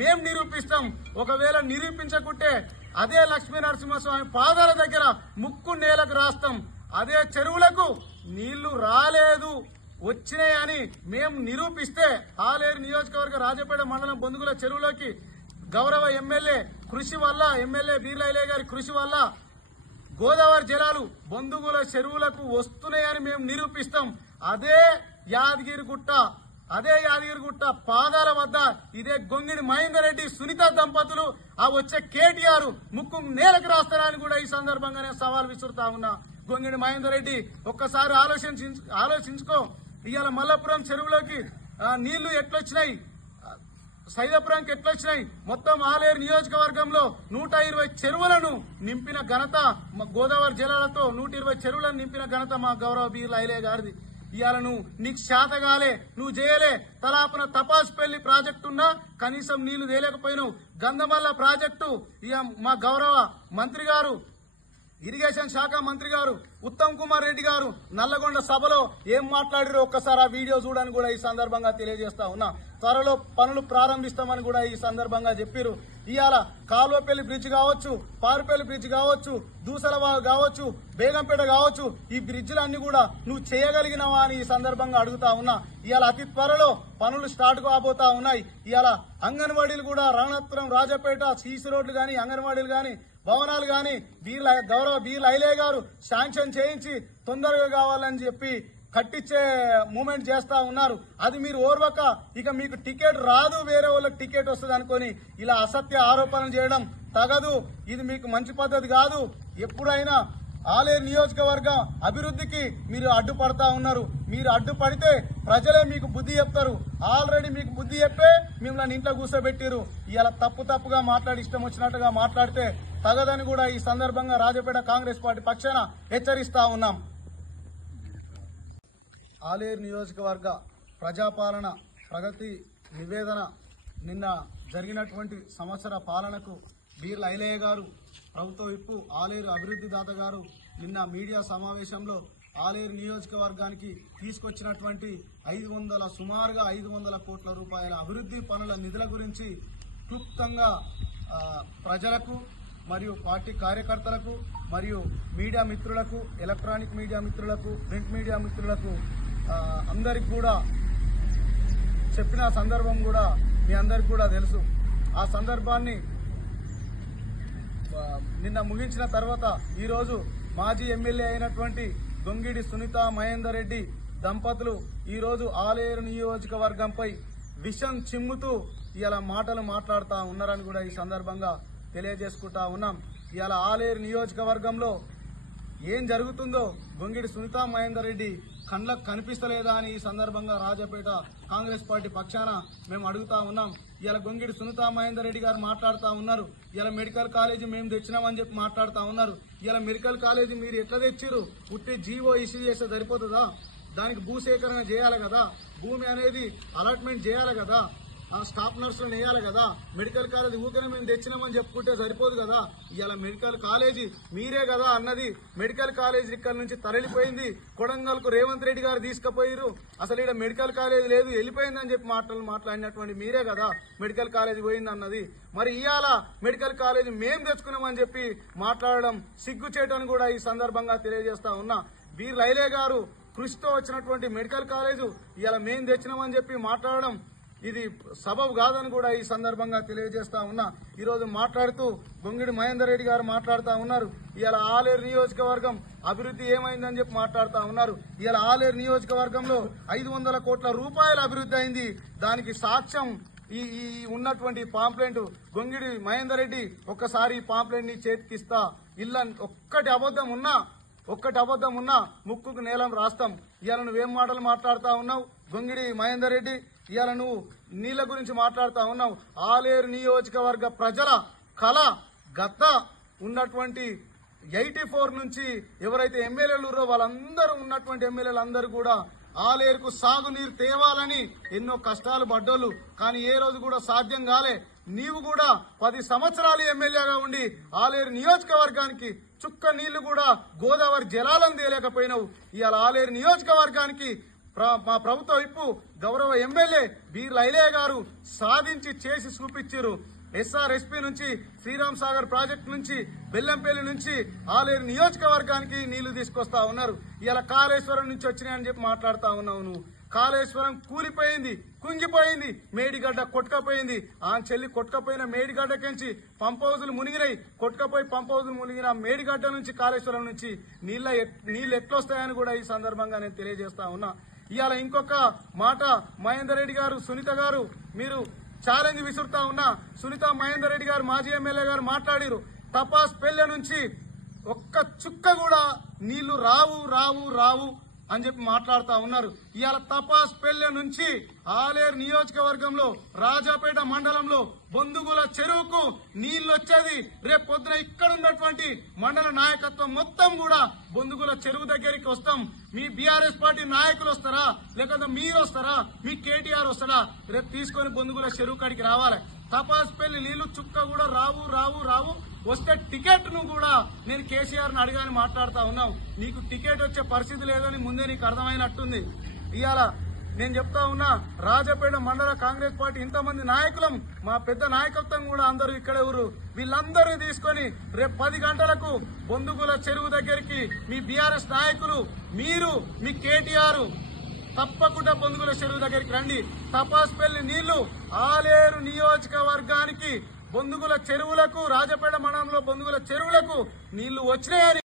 మేం నిరూపిస్తాం. ఒకవేళ నిరూపించకుంటే అదే లక్ష్మీ నరసింహస్వామి పాదాల దగ్గర ముక్కు నేలకు రాస్తాం. అదే చెరువులకు నీళ్లు రాలేదు వచ్చినాయని మేం నిరూపిస్తే ఆలేరు నియోజకవర్గ రాజపేట మండలం బొందుగుల చెరువులోకి గౌరవ ఎమ్మెల్యే కృషి వల్ల ఎమ్మెల్యే బీర్లైలే గారి కృషి వల్ల గోదావరి జలాలు బొందుగుల చెరువులకు వస్తున్నాయని మేము నిరూపిస్తాం. అదే యాదగిరిగుట్ట పాదాల వద్ద ఇదే గొంగిడి మహేందర్ రెడ్డి సునీత దంపతులు ఆ వచ్చే కేటీఆర్ ముక్కు నేలకు రాస్తారని కూడా ఈ సందర్భంగానే సవాల్ విసురుతా ఉన్నా. గొంగిడి మహేందర్ రెడ్డి ఒక్కసారి ఆలోచించుకో. ఇవాళ మల్లపురం చెరువులోకి నీళ్లు ఎట్లొచ్చినాయి, సైదాపురంకి ఎట్లొచ్చినాయి, మొత్తం ఆలేరు నియోజకవర్గంలో 120 చెరువులను నింపిన ఘనత గోదావరి జలాలతో 120 చెరువులను నింపిన ఘనత మా గౌరవ బీర్లైలే గారిది. ఇవాళ నీకు శాతగాలే, నువ్వు చేయలే. తలాపున తపాసుపల్లి ప్రాజెక్టు ఉన్నా కనీసం నీళ్లు తేలేకపోయినావు. గంధమల్ల ప్రాజెక్టు ఇక మా గౌరవ మంత్రి గారు ఇరిగేషన్ శాఖ మంత్రి గారు ఉత్తమ్ కుమార్ రెడ్డి గారు నల్లగొండ సభలో ఏం మాట్లాడారో ఒక్కసారి ఆ వీడియో చూడని కూడా ఈ సందర్భంగా తెలియజేస్తా ఉన్నా. త్వరలో పనులు ప్రారంభిస్తామని కూడా ఈ సందర్భంగా చెప్పారు. ఇవాళ కాలువపల్లి బ్రిడ్జ్ కావచ్చు, పారుపల్లి బ్రిడ్జ్ కావచ్చు, దూసలవాగు కావచ్చు, బేగంపేట కావచ్చు, ఈ బ్రిడ్జిలన్నీ కూడా నువ్వు చేయగలిగినవా అని ఈ సందర్భంగా అడుగుతా ఉన్నా. ఇవాళ అతి త్వరలో పనులు స్టార్ట్ కాబోతా ఉన్నాయి. ఇవాళ అంగన్వాడీలు కూడా రాణాపురం రాజపేట సీసీ రోడ్లు గాని అంగన్వాడీలు గాని భవనాలు గాని గౌరవ బీర్లైలే గారు శాంక్షన్ చేయించి తొందరగా కావాలని చెప్పి కట్టించే మూమెంట్ చేస్తా ఉన్నారు. అది మీరు ఓర్వక ఇక మీకు టికెట్ రాదు, వేరే వాళ్ళకి టికెట్ వస్తుంది అనుకుని ఇలా అసత్య ఆరోపణలు చేయడం తగదు. ఇది మీకు మంచి పద్ధతి కాదు. ఎప్పుడైనా ఆలేరు నియోజకవర్గ అభివృద్ధికి మీరు అడ్డుపడతా ఉన్నారు. మీరు అడ్డుపడితే ప్రజలే మీకు బుద్ధి చెప్తారు. ఆల్రెడీ మీకు బుద్ధి చెప్పే మిమ్మల్ని ఇంట్లో కూర్చోబెట్టిరు. ఇలా తప్పుగా మాట్లాడి ఇష్టం వచ్చినట్టుగా మాట్లాడితే తగదని కూడా ఈ సందర్భంగా రాజపేట కాంగ్రెస్ పార్టీ పక్షాన హెచ్చరిస్తా ఉన్నాం. ఆలేరు నియోజకవర్గ ప్రజాపాలన ప్రగతి నివేదన నిన్న జరిగినటువంటి సంవత్సర పాలనకు బీర్లైలే గారు ప్రభుత్వ విప్పు ఆలేరు అభివృద్ధి దాత గారు నిన్న మీడియా సమావేశంలో ఆలేరు నియోజకవర్గానికి తీసుకొచ్చినటువంటి సుమారుగా 500 కోట్ల రూపాయల అభివృద్ధి పనుల నిధుల గురించి క్లుప్తంగా ప్రజలకు మరియు పార్టీ కార్యకర్తలకు మరియు మీడియా మిత్రులకు, ఎలక్ట్రానిక్ మీడియా మిత్రులకు, ప్రింట్ మీడియా మిత్రులకు అందరికి కూడా చెప్పిన సందర్భం కూడా మీ అందరికి కూడా తెలుసు. ఆ సందర్భాన్ని నిన్న ముగించిన తర్వాత ఈరోజు మాజీ ఎమ్మెల్యే అయినటువంటి గొంగిడి సునీత మహేందర్ రెడ్డి దంపతులు ఈరోజు ఆలేరు నియోజకవర్గంపై విషం చిమ్ముతూ ఇలా మాటలు మాట్లాడుతూ ఉన్నారని కూడా ఈ సందర్భంగా తెలియజేసుకుంటా ఉన్నాం. ఇవాళ ఆలేరు నియోజకవర్గంలో ఏం జరుగుతుందో గొంగిడి సునీత మహేందర్ రెడ్డి కళ్ళకు కనిపిస్తలేదా అని ఈ సందర్భంగా రాజపేట కాంగ్రెస్ పార్టీ పక్షాన మేము అడుగుతా ఉన్నాం. ఇలా గొంగిడి సునీత మహేందర్ రెడ్డి గారు మాట్లాడుతూ ఉన్నారు. ఇలా మెడికల్ కాలేజీ మేము తెచ్చినామని చెప్పి మాట్లాడుతూ ఉన్నారు. ఇలా మెడికల్ కాలేజీ మీరు ఎట్లా తెచ్చిరు? ఉట్టి జీవో ఇష్యూ చేస్తే సరిపోతుందా? దానికి భూసేకరణ చేయాలి కదా, భూమి అనేది అలాట్మెంట్ చేయాలి కదా, స్టాఫ్ నర్సులను వేయాలి కదా. మెడికల్ కాలేజీ ఊకనే మేము తెచ్చినామని చెప్పుకుంటే సరిపోదు కదా. ఇలా మెడికల్ కాలేజీ మీరే కదా అన్నది. మెడికల్ కాలేజీ ఇక్కడ నుంచి తరలిపోయింది. కొడంగల్కు రేవంత్ రెడ్డి గారు తీసుకుపోయారు. అసలు ఇక్కడ మెడికల్ కాలేజీ లేదు, వెళ్ళిపోయిందని చెప్పి మాట్లాడినటువంటి మీరే కదా మెడికల్ కాలేజీ పోయింది అన్నది. మరి ఇవాళ మెడికల్ కాలేజీ మేము తెచ్చుకున్నామని చెప్పి మాట్లాడడం సిగ్గుచేటని కూడా ఈ సందర్భంగా తెలియజేస్తా ఉన్నా. బీర్లైలే గారు కృషితో వచ్చినటువంటి మెడికల్ కాలేజు ఇవాళ మేము తెచ్చినామని చెప్పి మాట్లాడడం ఇది సబబు కాదని కూడా ఈ సందర్భంగా తెలియజేస్తా ఉన్నా. ఈరోజు మాట్లాడుతూ గొంగిడి మహేందర్ రెడ్డి గారు మాట్లాడుతూ ఉన్నారు. ఇవాళ ఆలేరు నియోజకవర్గం అభివృద్ధి ఏమైందని చెప్పి మాట్లాడుతూ ఉన్నారు. ఇవాళ ఆలేరు నియోజకవర్గంలో 500 కోట్ల రూపాయల అభివృద్ధి అయింది. దానికి సాక్ష్యం ఈ ఉన్నటువంటి పాంప్లెంట్. గొంగిడి మహేందర్ రెడ్డి ఒక్కసారి ఈ పాంప్లెంట్ ని చేతికిస్తా, ఇల్ల ఒక్కటి అబద్దం ఉన్నా ముక్కుకు నేలం రాస్తాం. ఇవాళ నువ్వేం మాటలు మాట్లాడుతా ఉన్నావు గొంగిడి మహేందర్ రెడ్డి? ఇవాళ నువ్వు నీళ్ల గురించి మాట్లాడుతా ఉన్నావు. ఆలేరు నియోజకవర్గ ప్రజల కళ గత ఉన్నటువంటి 84 నుంచి ఎవరైతే ఎమ్మెల్యేలు ఉన్నారో వాళ్ళందరూ ఉన్నటువంటి ఎమ్మెల్యేలు అందరూ కూడా ఆలేరుకు సాగునీరు తేవాలని ఎన్నో కష్టాలు పడ్డోళ్ళు, కానీ ఏ రోజు కూడా సాధ్యం కాలే. నీవు కూడా 10 సంవత్సరాలు ఎమ్మెల్యేగా ఉండి ఆలేరు నియోజకవర్గానికి చుక్క నీళ్లు కూడా గోదావరి జలాలను తేలేకపోయినావు. ఇవాళ ఆలేరు నియోజకవర్గానికి మా ప్రభుత్వ వైపు గౌరవ ఎమ్మెల్యే బీర్ల ఐలయ్య గారు సాధించి చేసి చూపించారు. ఎస్ఆర్ఎస్పీ నుంచి శ్రీరామ్ సాగర్ ప్రాజెక్టు నుంచి బెల్లంపల్లి నుంచి ఆలేరు నియోజకవర్గానికి నీళ్లు తీసుకొస్తా ఉన్నారు. ఇలా కాళేశ్వరం నుంచి వచ్చినాయని చెప్పి మాట్లాడుతా ఉన్నావు నువ్వు. కాళేశ్వరం కూలిపోయింది, కుంగిపోయింది, మేడిగడ్డ కొట్టుకపోయింది. ఆ చెల్లి కొట్టుకపోయిన మేడిగడ్డకించి పంప్ హౌజులు మునిగినాయి. కొట్టుకపోయి పంప్ హౌజులు మునిగిన మేడిగడ్డ నుంచి కాళేశ్వరం నుంచి నీళ్లు ఎట్లొస్తాయని కూడా ఈ సందర్భంగా నేను తెలియజేస్తా ఉన్నా. ఇవాళ ఇంకొక మాట మహేందర్ రెడ్డి గారు, సునీత గారు మీరు ఛాలెంజ్ విసురుతా ఉన్నా. సునీత మహేందర్ రెడ్డి గారు మాజీ ఎమ్మెల్యే గారు మాట్లాడిరు, తపాస్ పెళ్లి నుంచి ఒక్క చుక్క కూడా నీళ్లు రావు రావు రావు అని చెప్పి మాట్లాడుతా ఉన్నారు. ఇవాళ తపాస్ పెళ్లి నుంచి ఆలేరు నియోజకవర్గంలో రాజాపేట మండలంలో బొందుగుల చెరువుకు నీళ్లు వచ్చేది రేపు పొద్దున ఇక్కడ ఉన్నటువంటి మండల నాయకత్వం మొత్తం కూడా బొందుగుల చెరువు దగ్గరికి వస్తాం. మీ బీఆర్ఎస్ పార్టీ నాయకులు వస్తారా, లేకపోతే మీరు వస్తారా, మీ కేటీఆర్ వస్తారా, రేపు తీసుకొని బొందుగుల చెరువు కాడికి రావాలి. తపాస్ పెళ్లి నీళ్లు చుక్క కూడా రావు రావు రావు. వస్తే టికెట్ ను కూడా నేను కేసీఆర్ ని అడిగాని మాట్లాడుతా ఉన్నావు. నీకు టికెట్ వచ్చే పరిస్థితి లేదని ముందే నీకు అర్థమైనట్టుంది. ఇవాళ నేను చెప్తా ఉన్నా, రాజపేట మండల కాంగ్రెస్ పార్టీ ఇంతమంది నాయకులం, మా పెద్ద నాయకత్వం కూడా అందరూ ఇక్కడే ఊరు. వీళ్ళందరూ తీసుకొని రేపు 10 గంటలకు బొందుగుల చెరువు దగ్గరికి మీ బీఆర్ఎస్ నాయకులు, మీరు, మీ కేటీఆర్ తప్పకుండా బొందుగుల చెరువు దగ్గరికి రండి. తపాస్ పెళ్లి నీళ్లు ఆలేరు నియోజకవర్గానికి బొందుగుల చెరువులకు, రాజపేట మండలంలో బొందుగుల చెరువులకు నీళ్లు వచ్చినాయని